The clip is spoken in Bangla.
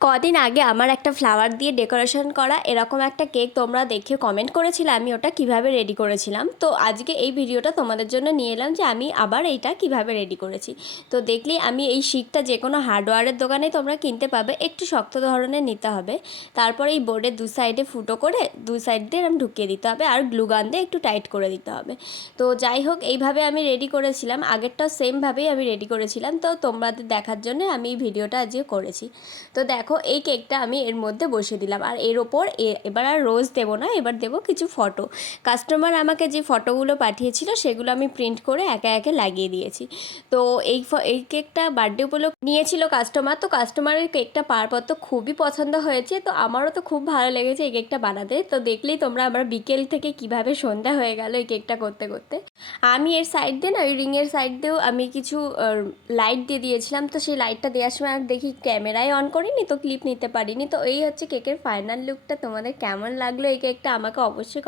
কদিন আগে আমার একটা ফ্লাওয়ার দিয়ে ডেকোরেশন করা এরকম একটা কেক তোমরা দেখে কমেন্ট করেছিলে আমি ওটা কীভাবে রেডি করেছিলাম। তো আজকে এই ভিডিওটা তোমাদের জন্য নিয়ে এলাম যে আমি আবার এইটা কীভাবে রেডি করেছি। তো দেখলেই আমি এই শিকটা যে কোনো হার্ডওয়্যারের দোকানে তোমরা কিনতে পাবে, একটু শক্ত ধরনের নিতে হবে। তারপর এই বোর্ডের দু সাইডে ফুটো করে দু সাইড দিয়ে এরম ঢুকিয়ে দিতে হবে আর গ্লুগান দিয়ে একটু টাইট করে দিতে হবে। তো যাই হোক, এইভাবে আমি রেডি করেছিলাম। আগেরটা সেমভাবেই আমি রেডি করেছিলাম। তো তোমাদের দেখার জন্য আমি এই ভিডিওটা আজকে করেছি। তো দেখো এই কেকটা আমি এর মধ্যে বসিয়ে দিলাম। আর এর ওপর এবার আর রোজ দেবো না, এবার দেবো কিছু ফটো। কাস্টমার আমাকে যে ফটোগুলো পাঠিয়েছিল, সেগুলো আমি প্রিন্ট করে একে একে লাগিয়ে দিয়েছি। তো এই এই কেকটা বার্থডে উপলক্ষে নিয়েছিল কাস্টমার, তো কাস্টমারের কেকটা পাওয়ার পর তো খুবই পছন্দ হয়েছে। তো আমারও তো খুব ভালো লেগেছে এই কেকটা বানাতে। তো দেখলেই তোমরা আমার বিকেল থেকে কীভাবে সন্ধ্যা হয়ে গেল এই কেকটা করতে করতে। আমি এর সাইড দিয়ে না, ওই রিংয়ের সাইড দিয়েও আমি কিছু লাইট দিয়ে দিয়েছিলাম। তো সেই লাইটটা দেওয়ার সময় আর দেখি ক্যামেরায় অন করিনি, তো ক্লিপ নিতে পারিনি। তো এই হচ্ছে কেকের ফাইনাল লুকটা তোমাদের কেমন লাগল? এই কেকটা আমাকে অবশ্যই